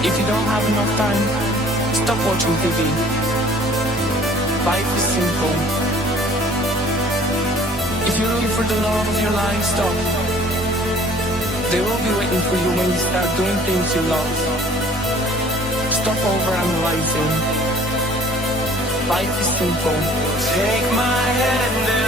If you don't have enough time, stop watching TV. Life is simple. If you're looking for the love of your life, stop. They will be waiting for you when you start doing things you love. Stop overanalyzing. Life is simple. Take my hand and